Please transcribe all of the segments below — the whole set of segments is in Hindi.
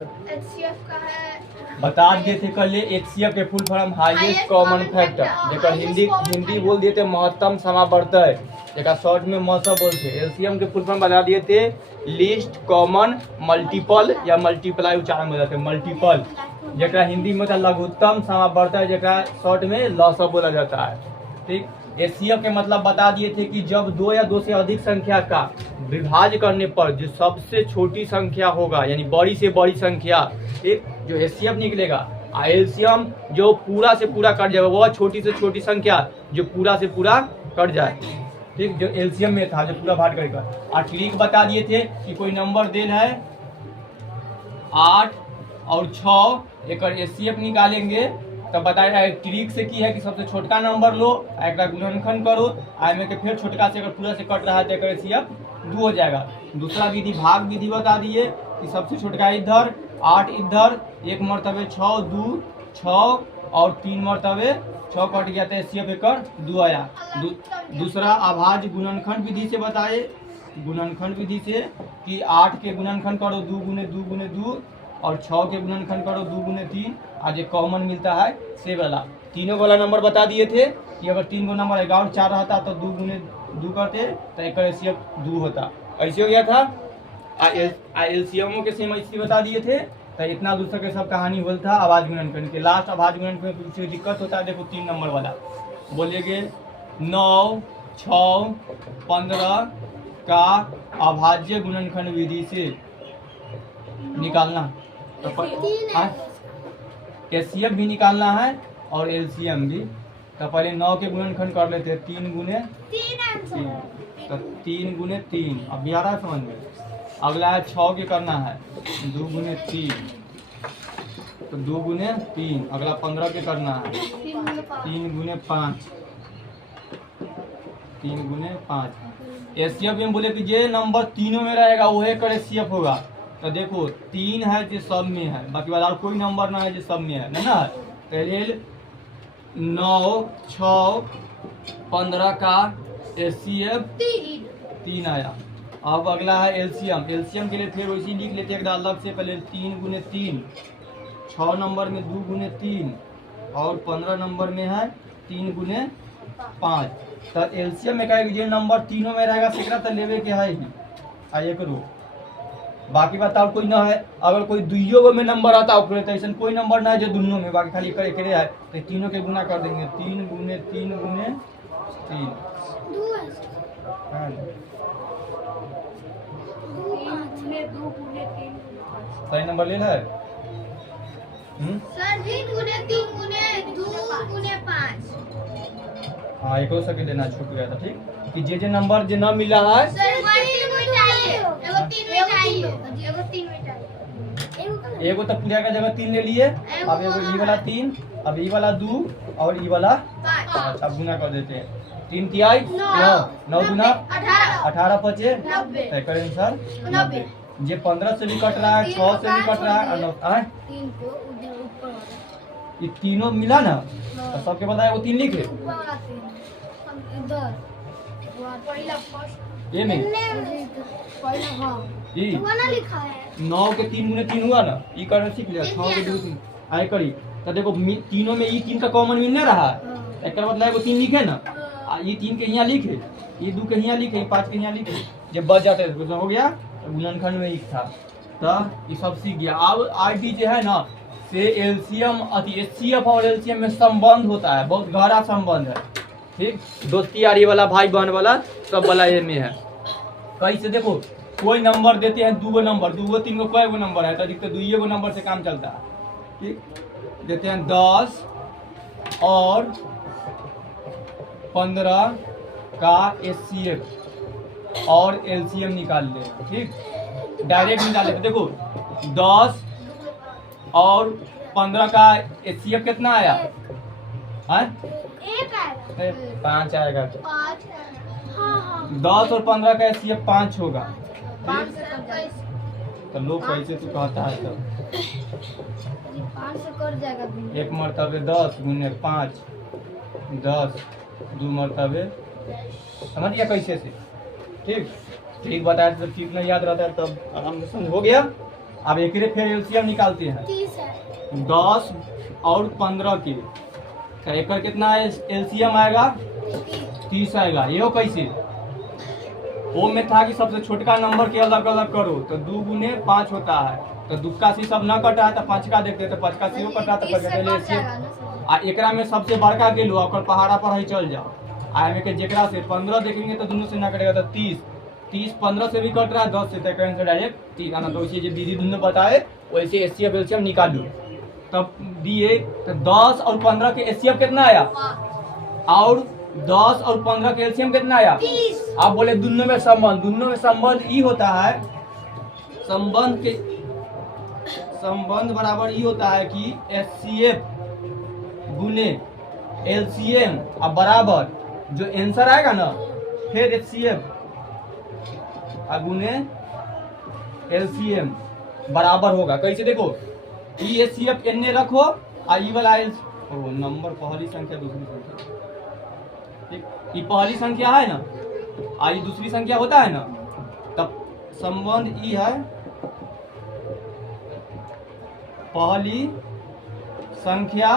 HCF का है बता दिए थे कल HCF के full form highest common factor, जेकर हिंदी बोल दिए थे महत्तम समावर्तय, जेका शॉर्ट में मौसा बोलते। एलसीएम के फुल फॉर्म बता दिए थे लीस्ट कॉमन मल्टीपल या मल्टीप्लाई उच्चारण में जाते मल्टीपल, जेकरा हिंदी में होता लघुत्तम समावर्तय, जेकरा शॉर्ट में लॉसा बोला जाता है। ठीक, एचसीएफ के मतलब बता दिए थे कि जब दो या दो से अधिक संख्या का विभाज्य करने पर जो सबसे छोटी संख्या होगा, यानी बड़ी से बड़ी संख्या, ठीक, जो एचसीएफ निकलेगा। एलसीएम जो पूरा से पूरा कट जाएगा, वह छोटी से छोटी संख्या जो पूरा से पूरा कट जाए। ठीक, जो एलसीएम में था, जो पूरा भाग करेगा। और ट्रिक बता दिए थे कि कोई नंबर देन है 8 और 6, एक एचसीएफ निकालेंगे तब बताया ट्रिक से की है कि सबसे छोटका नंबर लो, एक गुणनखंड करो, में के फिर छोटका से अगर पूरा से कट रहा है तो एचसीएफ 2 हो जाएगा। दूसरा विधि भाग विधि बता दिए कि सबसे छोटका इधर, 8 इधर, एक मरतबे 6, 2 6 और 3 मरतबे 6 कट गया तो एचसीएफ एक 2 आया। दूसरा अभाज्य गुणनखंड विधि से बताए, गुणनखंड विधि से कि 8 के गुणनखंड करो 2 गुने 2 गुने 2 और 6 के गुणनखंड करो 2 गुने 3, आज एक कॉमन मिलता है से वाला। तीनों वाला नंबर बता दिए थे कि अगर 3 गो नंबर 11 और 4 रहता तो 2 गुने 2 करते तो एक एचसीएफ 2 होता, ऐसे हो गया था। एलसीएमओ के सेम ऐसे बता दिए थे। तो इतना दूसरा के सब कहानी बोल था आवाज गुणनखंड के। लास्ट आवाज गुणनखंड में कुछ दिक्कत होता है, देखो 3 नंबर वाला बोलेंगे 9, 6, 15 का अभाज्य गुणनखंड विधि से निकालना। तो एचसीएफ भी निकालना है और एलसीएम भी। तो पहले 9 के गुणनखंड कर लेते हैं 3 गुने 3, तो 3 गुने 3 अब भी आ रहा है समझ में। अगला है 6 के करना है 2 गुने 3, तो 2 गुने 3। अगला 15 के करना है 3 गुने 5, 3 गुने 5। एचसीएफ में बोले कि जे नंबर तीनों में रहेगा वही कर एचसीएफ होगा। तो देखो 3 है जो सब में है, बाकी वाला कोई नंबर ना है जो सब में है ना। पहले 9, 6, 15 का एचसीएफ 3 आया। अब अगला है एलसीएम। एलसीएम के लिए फिर वैसे लिख लेते हैं अलग से, पहले 3 गुने 3, 6 नंबर में 2 गुने 3 और 15 नंबर में है 3 गुने 5। तो एलसीएम में कहेगा जो नंबर तीनों में रहेगा सेकरा तो लेवे के है ही आइए करो। बाकी बताओ कोई ना है, अगर कोई दुइयों गो में नंबर आता है तो ऐसा कोई नंबर ना है जो दोनों में, बाकी खाली करे करे है तो तीनों के गुना कर देंगे 3 गुने 3 गुने 3। सही नंबर लेना है। सर 3 गुने 3 गुने 2 गुने 5। हाँ एक सेकंड लेना छूट गया था। ठीक, कि जे नंबर जो न मिला है सर वही में चाहिए, एगो 3 में चाहिए, एगो 3 में चाहिए। एगो तो पूरा का जगह 3 ले लिए, अब एगो ई वाला 3, अब ई वाला 2 और ई वाला 5। अब गुना कर देते हैं 3 तिहाई 9, 9 गुना 18 पचे 90। करें आंसर 90। जे 15 से भी कट रहा है, 6 से भी कट रहा है और 3 को ऊपर ये तीनों मिला ना तो सबके बताया वो 3 लिखे ये में ई 9 के 3 गुने 3 हुआ ना, ई करना सीख लिया। 6 के 2 3 आए करी तो देखो तीनों में ई 3 का कॉमन मिलने रहा, एक मतलब वो 3 लिखे ना, ये 3 के यहाँ लिखे, ये 2 के यहाँ लिखे, 5 के यहाँ लिखे, जब बच जाते तो हो गया गुणनखंड में 1 था। तो ये सब सीख गया। अब आईडी जो है ना से एलसीएम एचसीएफ और एलसीएम में संबंध होता है, बहुत गहरा संबंध है। ठीक, दोस्ती यारी वाला भाई बहन वाला सब वाला ये में है। कैसे देखो कोई नंबर देते हैं 2 गो नंबर, 2 गो 3 गो कोई गो नंबर है तो अधिकतर 2 गो नंबर से काम चलता है। ठीक, देते हैं 10 और 15 का एचसीएफ और एलसीएम निकाल ले। ठीक, डायरेक्ट निकाल ले। देखो 10 और 15 का एचसीएफ कितना आया है? 5 आएगा। 10 और 15 का एचसीएफ 5 होगा। तो लोग कैसे तू कहता है तो 5 से कट जाएगा। एक मरतबे 10 गुने 5 10, 2 मरतबे समझ गया कैसे से। ठीक, ठीक बताया तो ठीक नहीं याद रहता है तब आराम से समझ हो गया। अब एक फिर एलसीएम निकालते हैं 30 है। 10 और 15 के, तो एक कितना है एलसीएम आएगा 30 आएगा। ये हो कैसे, वो में था कि सबसे छोटका नंबर के अलग अलग करो, तो 2 गुने 5 होता है, तो दुक्का सी सब न कटा है तो 5 का देखते, तो 5 का सी कटा तो 5 का एकरा में सबसे बड़का के लो और पहाड़ा पर ही चल जाओ। आ में के जेकरा से 15 देखेंगे तो दोनों से ना कटेगा, तो 30 15 से भी कट रहा है, 10 से तक आंसर डायरेक्ट 30 आना। तो वैसे जो दीदी दोनों बताए वैसे एचसीएफ एलसीएम निकालू, तब दिए तो 10 और 15 के एचसीएफ कितना आया, और 10 और 15 के एलसीएम कितना आया 30। आप बोले दोनों में संबंध ई होता है, संबंध बराबर ई होता है कि एचसीएफ गुने एलसीएम अब बराबर जो आंसर आएगा ना फिर एचसीएफ गुने एलसीएम बराबर होगा। कैसे देखो, ई एचसीएफ एन रखो और ई वाला नंबर पहली संख्या दूसरी संख्या, ठीक, ये पहली संख्या है ना और ये दूसरी संख्या होता है ना, तब संबंध ई है पहली संख्या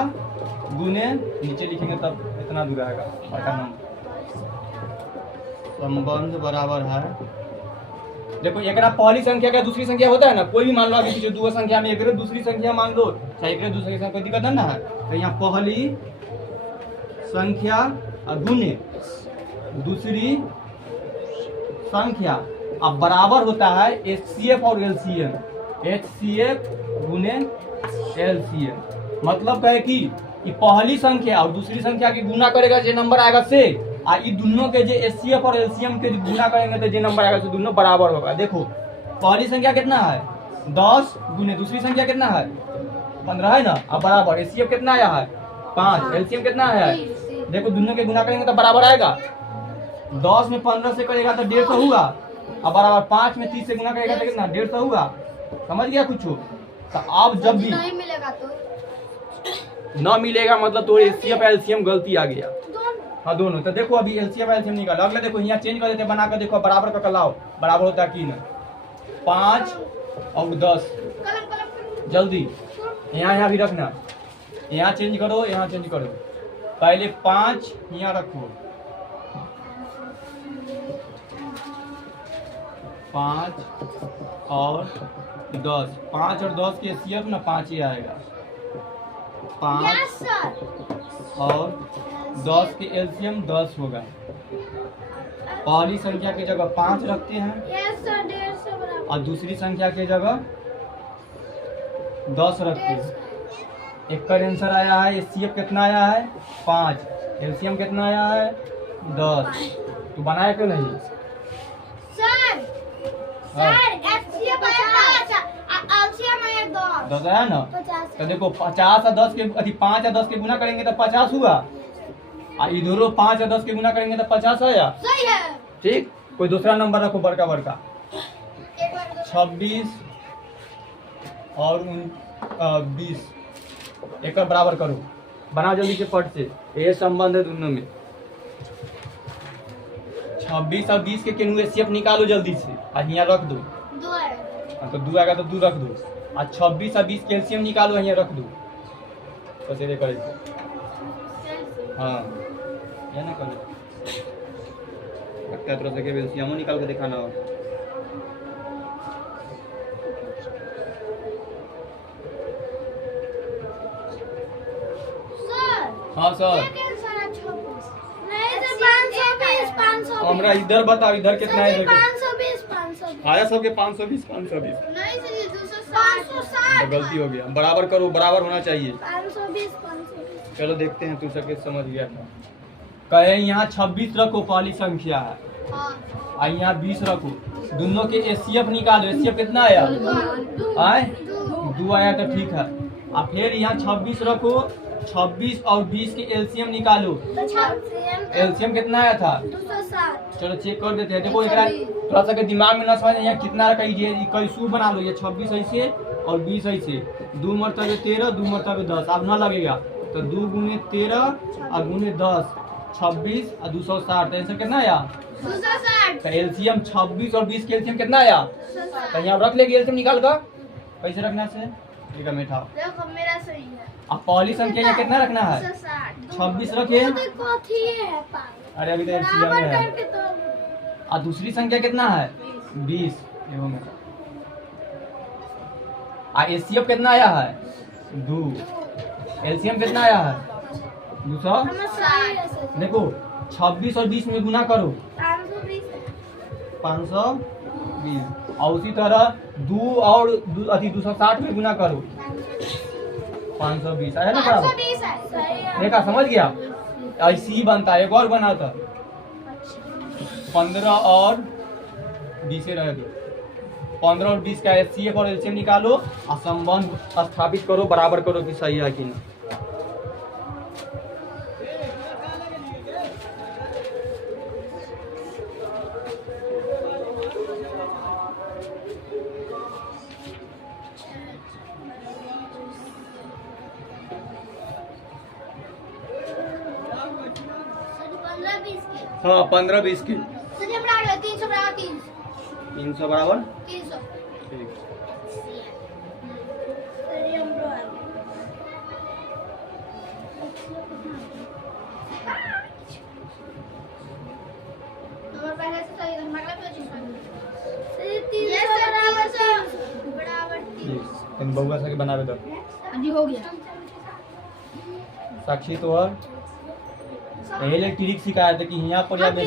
गुने, नीचे लिखेंगे तब इतना दूर आएगा बड़का नंबर, संबंध बराबर है। देखो एक पहली संख्या का दूसरी संख्या होता है ना, कोई भी मान लो किसी दो संख्या में एक दूसरी संख्या मान लो, चाहे एक दूसरी संख्या कोई दिक्कत ना है, तो यहाँ पहली संख्या गुने दूसरी संख्या अब बराबर होता है एचसीएफ और एलसीएम, एचसीएफ गुने एलसीएम। मतलब है कि पहली संख्या और दूसरी संख्या की गुना करेगा जो नंबर आएगा से, आ ये दोनों के जो एचसीएफ और एलसीएम के गुना करेंगे तो जो नंबर आएगा से दोनों बराबर होगा। देखो पहली संख्या कितना है 10 गुने दूसरी संख्या कितना है 15 है ना, अब बराबर एचसीएफ कितना आया है 5, एलसीएम कितना है, देखो दोनों के गुना करेंगे तो बराबर आएगा। 10 में 15 से करेगा तो 150 होगा, अब बराबर 5 में 30 से गुना करेगा तो कितना 150 होगा। समझ गया कुछ, तो आप जब भी नहीं मिलेगा तो ना मिलेगा मतलब तो एचसीएफ एलसीएम गलती आ गया। हाँ दोनों, तो देखो अभी एलसीएम एलसीएम निकालो, अगला देखो यहाँ चेंज कर देते बना कर, देखो बराबर का कलाओ बराबर होता है कि ना 5 और 10, जल्दी यहाँ भी रखना, यहाँ चेंज करो यहाँ चेंज करो, पहले 5 यहाँ रखो, 5 और 10, 5 और 10 के एचसीएफ ना 5 ही आएगा, 5 और 10 के एलसीएम 10 होगा। पहली संख्या की जगह 5 रखते हैं और दूसरी संख्या की जगह 10 रखते हैं। एक का आंसर आया है एचसीएफ कितना आया है 5, एलसीएम कितना आया है 10। तो बनाया क्यों नहीं सर? दस है ना, तो देखो 50 और 10 के 5 और 10 के गुना करेंगे तो 50 हुआ, और इधरों 5 और 10 के गुना करेंगे तो 50 आया। सही है। ठीक, कोई दूसरा नंबर रखो बड़का बड़का, 26 और 20 एक का बराबर करो, बनाओ जल्दी से फट से, ये संबंध है दोनों में। 26 और 20 के केनू एचसीएफ निकालो जल्दी से और यहाँ रख दो, 2 है तो 2 आएगा तो 2 रख दो, और 26 और 20 कैल्शियम निकालो यहाँ रख दो, तो सीधे करे हाँ ये ना करो, लगता है तरह से कैल्शियम निकाल के दिखाना हो। हाँ सर, हमरा इधर बताओ इधर कितना है, 520 आया सबके 520 520 नहीं सर, 260 गलती हो गया, बराबर करो, बराबर होना चाहिए। 520 चलो देखते हैं तू सबके समझ गया था। कहे यहाँ 26 रखो पहली संख्या है, और यहाँ 20 रखो, दोनों के एचसीएफ निकालो, एचसीएफ कितना आया आए 2 आया तो ठीक है, और फिर यहाँ 26 रखो, 26 और 20 के एलसीएम निकालो, एलसीएम कितना आया था 260। चलो चेक कर देते हैं। देखो एक थोड़ा सा के दिमाग में ना समझ यहाँ कितना कीजिए, कैसू बना लो, ये 26 ऐसे और 20 ऐसे, 2 मरतबे 13 2 मरतबे 10, अब ना लगेगा तो 2 गुने 13 और गुने 10 26 और 260, आंसर कितना आया 260। तो एलसीएम 26 और 20 के एलसीएम कितना आया, तो यहाँ रख लेगी एलसीएम निकाल कर, कैसे रखना से ठीक है मीठा। देखो मेरा सही है। अब पहली संख्या यहाँ कितना रखना है 26 रखे। अरे अभी तो एलसीएम में है। और दूसरी संख्या कितना है 20 में। एचसीएफ कितना आया है 2। एलसीएम कितना आया है 200। देखो 26 और 20 में गुना करो 520 और उसी तरह 2 और 260 में गुना करो 520 आया ना बराबर। देखा समझ गया। ऐसी ही बनता है। एक और बना था 15 और 20 रह गए। 15 और 20 का एचसीएफ और एलसीएम निकालो और संबंध स्थापित करो, बराबर करो कि सही है कि नहीं। हाँ 15 20 की 300 बराबर ठीक। इन बउआ से बनावे दो जी हो गया। साक्षी तो और पहले ट्रिक सिखाया था कि यहाँ पर जब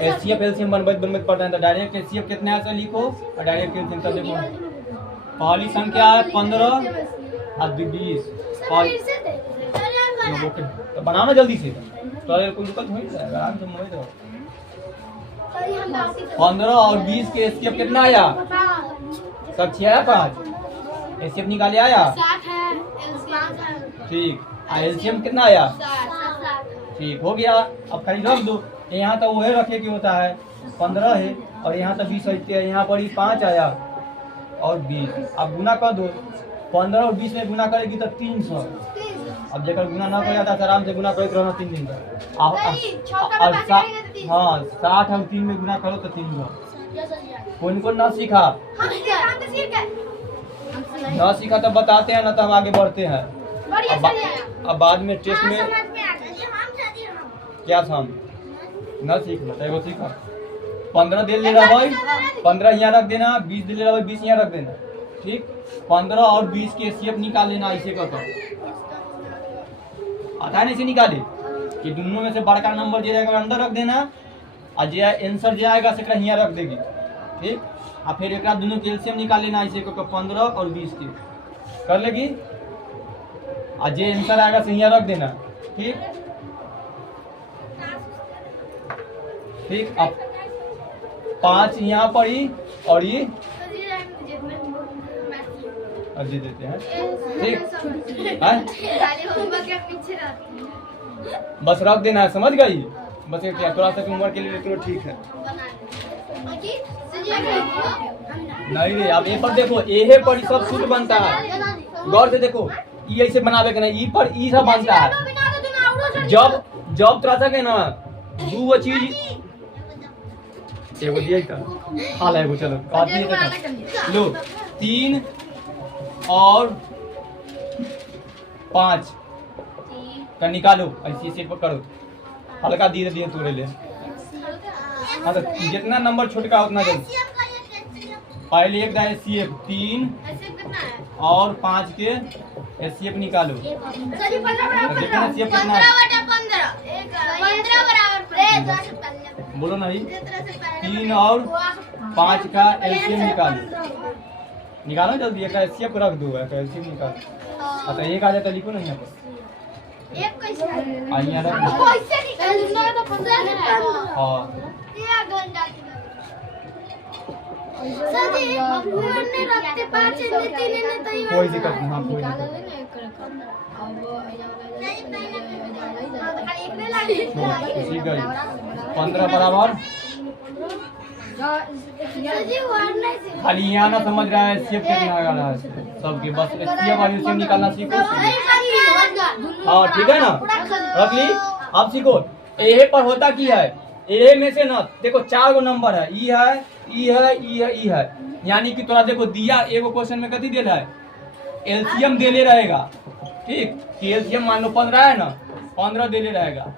एचसीएफ एलसीएम बनबत पड़ता है तो डायरेक्ट एचसीएफ कितना है लिखो और डायरेक्ट एलसीएम का देखो। पहली संख्या है 15 और 20। तो बनाओ ना जल्दी से तो कोई दिक्कत हो जाएगा आराम से मोड़ दो। 15 और 20 के एचसीएफ कितना आया साक्षी आया 5 एचसीएफ निकाले आया ठीक। एलसीएम कितना आया ठीक हो गया। अब खाली रख दो। यहाँ तो वही रखे की होता है 15 है और यहाँ तो 20 है। यहाँ पर 5 आया और 20 अब गुना कर दो। 15 और 20 में गुना करेगी तो 300। अब जब गुना ना कर जाता आराम से गुना करके रहना 3 दिन का। हाँ 60 और 3 में गुना करो तो 300। कौन कौन ना सीखा ना सीखा तो बताते हैं ना तो हम आगे बढ़ते हैं। अब बाद में टेस्ट में क्या हम न सीख बताएगा सीखा। 15 दे ले रहा भाई 15 यहाँ रख देना 20 दे ले रहा भाई 20 यहाँ रख देना ठीक। 15 और 20 के एचसीएफ निकाल लेना ऐसे कर आता है ना इसे निकाले कि दोनों में से बड़का नंबर जो जाएगा अंदर रख देना और जो आंसर जो आएगा से यहाँ रख देगी ठीक। और फिर एक दोनों के एलसीएम निकाल लेना ऐसे कर 15 और 20 की कर लेगी और जो आंसर आएगा से यहाँ रख देना ठीक ठीक। अब 5 यहाँ पर ही और ये अब दे देते हैं ठीक बस रख देना है समझ गई। बस क्या थोड़ा सा उम्र के लिए तो ठीक है नहीं रे। अब ए पर देखो ए पर सब शुद्ध बनता है गौर से देखो ये ऐसे बनावे के नहीं ई पर ई सब बनता है। जब जब तरह के ना दो चीज एगो दिए हाल है चलो लो 3 और 5 का निकालो ऐसे सेट पर करो हल्का धीरे धीरे तोड़े ले। हाँ तो जितना नंबर छोटका उतना जल्दी पहले एक एचसीएफ 3 और 5 के एचसीएफ निकालो। देखना एचसीएफ कितना है बोलो नहीं 3 और 5 का एलसीएम निकालो निकालो जल्दी। एक एचसीएफ रख दो एलसीएम निकालो। अच्छा एक आ जाता लिखो ना यहाँ पर यहाँ रख हाँ कोई दिक्कत नहीं। हाँ कोई ठीक है 15 बराबर खाली यहाँ ना समझ रहा है एचसीएफ कितना वाला है सबके बस एचसीएफ और एलसीएम निकालना सीखो। हाँ ठीक है ना रख ली। अब सीखो ए पर होता की है ए में से ना देखो 4 गो नंबर है ई है ई है, ई है, ई है, यानी कि तोरा देखो दिया एगो क्वेश्चन में कथी देला है, एलसीएम देले रहेगा, ठीक, कि एलसीएम मान लो 15 है ना, 15 देले रहेगा,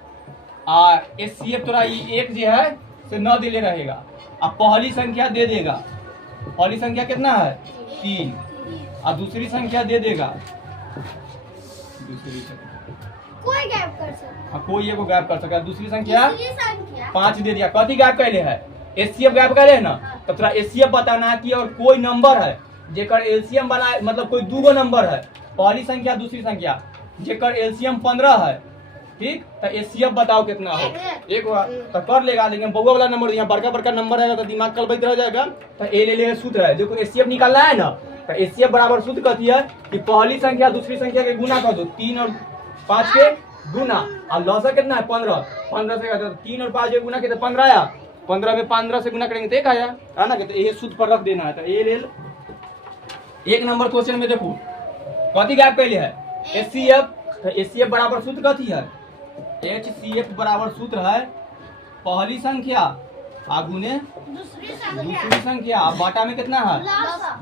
और एचसीएफ तोरा ई एक जो है से 9 देले रहेगा, अब पहली संख्या दे देगा, पहली संख्या कितना है 3, और दूसरी संख्या दे देगा, दूसरी संख्या कोई गैप कर सकता हाँ कोई एगो गैप कर सकता है, दूसरी संख्या दूसरी संख्या 5 दे दिया, कथी गैप कैले है, एचसीएफ गैप कैले है ना, तो तोरा एचसीएफ बताना है कि और कोई नंबर है जेकर एलसीएम बना, मतलब कोई दूगो नंबर है, पहली संख्या दूसरी संख्या जेकर एलसीएम 15 है, ठीक, तो एचसीएफ बताओ कितना हो, एक तो कर लेगा, लेकिन बउआ वाला नंबर यहाँ बड़का बड़का नंबर रहेगा तो दिमाग कलबैत रह जाएगा, तो ए ले ले सूत्र है, देखो एचसीएफ निकालना है ना, तो एचसीएफ बराबर सूत्र कथी है कि पहली संख्या दूसरी संख्या के गुना कर दो, 3 और 5 के गुना, और लॉसर कितना है 15, 15 से 3 और 5 के गुना के तो 15 आया, 15 में 15 से गुना करेंगे तो 1 आया, है ना, तो ये सूत्र पर रख देना है, तो ए ले एक नंबर क्वेश्चन में देखो कथी गैप पहले है एचसीएफ, तो एचसीएफ बराबर सूत्र कथी है, एचसीएफ बराबर सूत्र है पहली संख्या आगुने दूसरी संख्या, अब बाटा में कितना है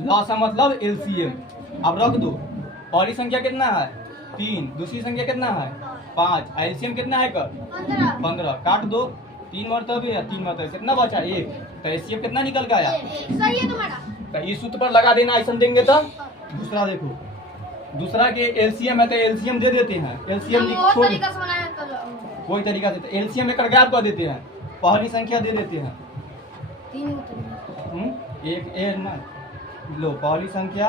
लॉसा मतलब एलसीएम, अब रख दो, पहली संख्या कितना है 3, दूसरी संख्या कितना है 5, एलसीएम कितना है कर 15, काट दो 3 मरतबे या 3 मरतबे कितना बचा 1, तो एचसीएफ कितना निकल गया, सही है तुम्हारा, तो इस सूत्र पर लगा देना, ऐसा देंगे तो दूसरा देखो, दूसरा के एलसीएम है तो एलसीएम दे देते हैं, एलसीएम छोड़ कोई तरीका से, तो एलसीएम एक गैप कर देते हैं, पहली संख्या दे देते हैं, एक ए ना लो, पहली संख्या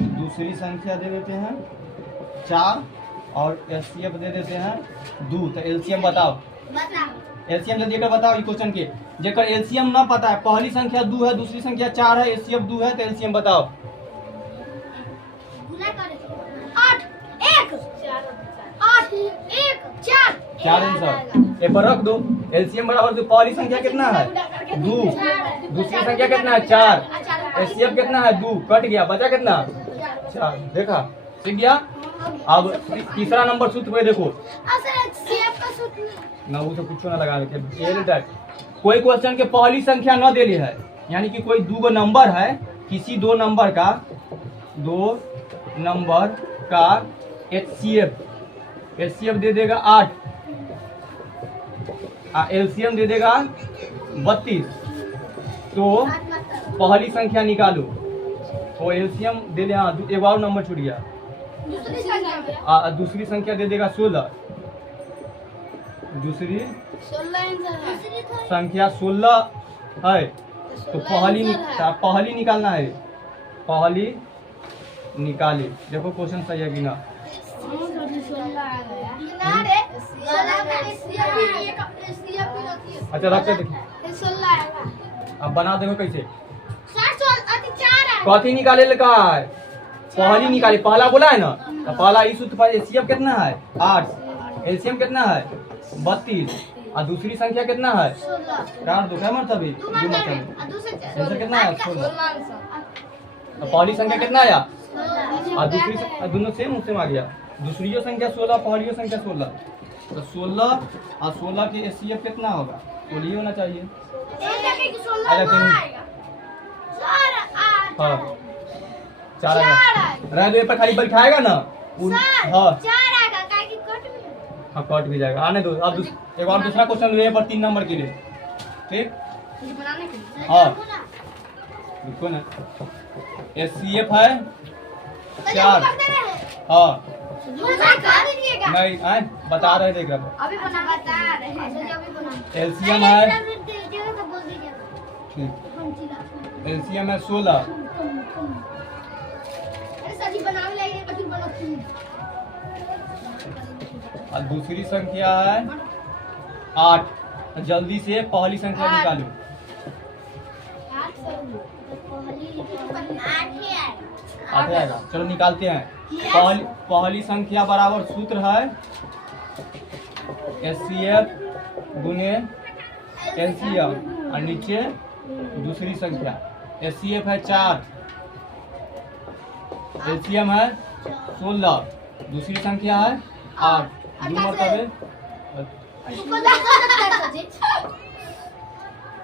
दूसरी संख्या दे देते हैं 4 और एचसीएफ दे देते हैं 2, तो एलसीएम बताओ, एलसीएम देकर बताओ ये क्वेश्चन के, जेकर एलसीएम ना पता है, पहली संख्या 2 है दूसरी संख्या 4 है, एचसीएफ 2 है, तो एलसीएम बताओ, 4 आंसर एक पर रख दो, एलसीएम बराबर से पहली संख्या कितना है 2, दूसरी संख्या कितना है 4, एचसीएफ कितना है 2, कट गया, बचा कितना 4, देखा सीख गया। अब तीसरा नंबर सूत्र पे देखो ना, वो तो कुछ ना लगा रखे, कोई क्वेश्चन के पहली संख्या न देली है, यानी कि कोई दो नंबर है, किसी दो नंबर का एचसीएफ दे देगा 8, एलसीएम दे देगा 32, तो पहली संख्या निकालो, तो एलसीएम दे दे, हाँ एक और नंबर छूट गया, दूसरी संख्या दे देगा 16, दूसरी संख्या 16 है, तो पहली निकालना है, पहली निकाले, देखो क्वेश्चन सही है कि ना, अच्छा रखते देखिए, अब बना देंगे कैसे, कथी निकाले लगा है, पहली निकाले, पहला बोला है ना, तो पहला इस सूत्र पर एचसीएफ कितना है 8, एलसीएम कितना है 32, और दूसरी संख्या कितना है, काट दो क्या मरतबे, आंसर कितना है 16, तो पहली संख्या कितना आया, और दूसरी दोनों सेम आ गया, दूसरी संख्या 16 पहली संख्या 16, तो 16 और 16 के एचसीएफ कितना होगा, बोलिए होना चाहिए, हाँ 4 रह दो, पर खाली बैठाएगा ना, हाँ कट भी जाएगा, आने दो। अब एक और दूसरा क्वेश्चन ले पर 3 नंबर के लिए, ठीक, हाँ देखो ना, एचसीएफ है 4, हाँ नहीं आए बता रहे देख रहा, एलसीएम है, एलसीएम है 16, और दूसरी संख्या है 8, जल्दी से पहली संख्या निकालो, 8 आएगा, चलो निकालते हैं, पहली संख्या बराबर सूत्र है एचसीएफ गुने एलसीएम, और नीचे दूसरी संख्या, एचसीएफ है 4, एलसीएम है 16, दूसरी संख्या है 8, 2 मरतबे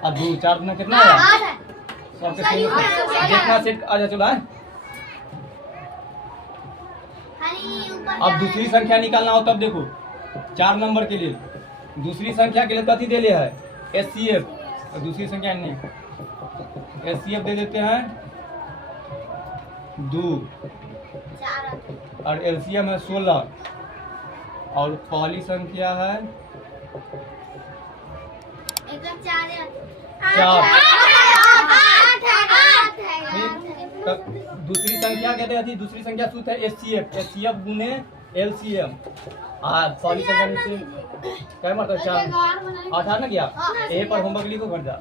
और 2 4 में कितना है? 8 है। सबके सही सेम है। जितना सेट आ जा चला है। खाली ऊपर अब दूसरी संख्या निकालना हो तब देखो 4 नंबर के लिए दूसरी संख्या के लिए कथी दे है HCF, और दूसरी संख्या नहीं HCF दे देते हैं 2 4 और LCM है 16 और पहली संख्या है 4 है। 4। 8 है। तब दूसरी संख्या कहते हैं दूसरी संख्या सूत्र है HCF गुने LCM। पहली संख्या में क्या मतलब 4 8 ना क्या? यही पर होमवर्क लिखो घर जा।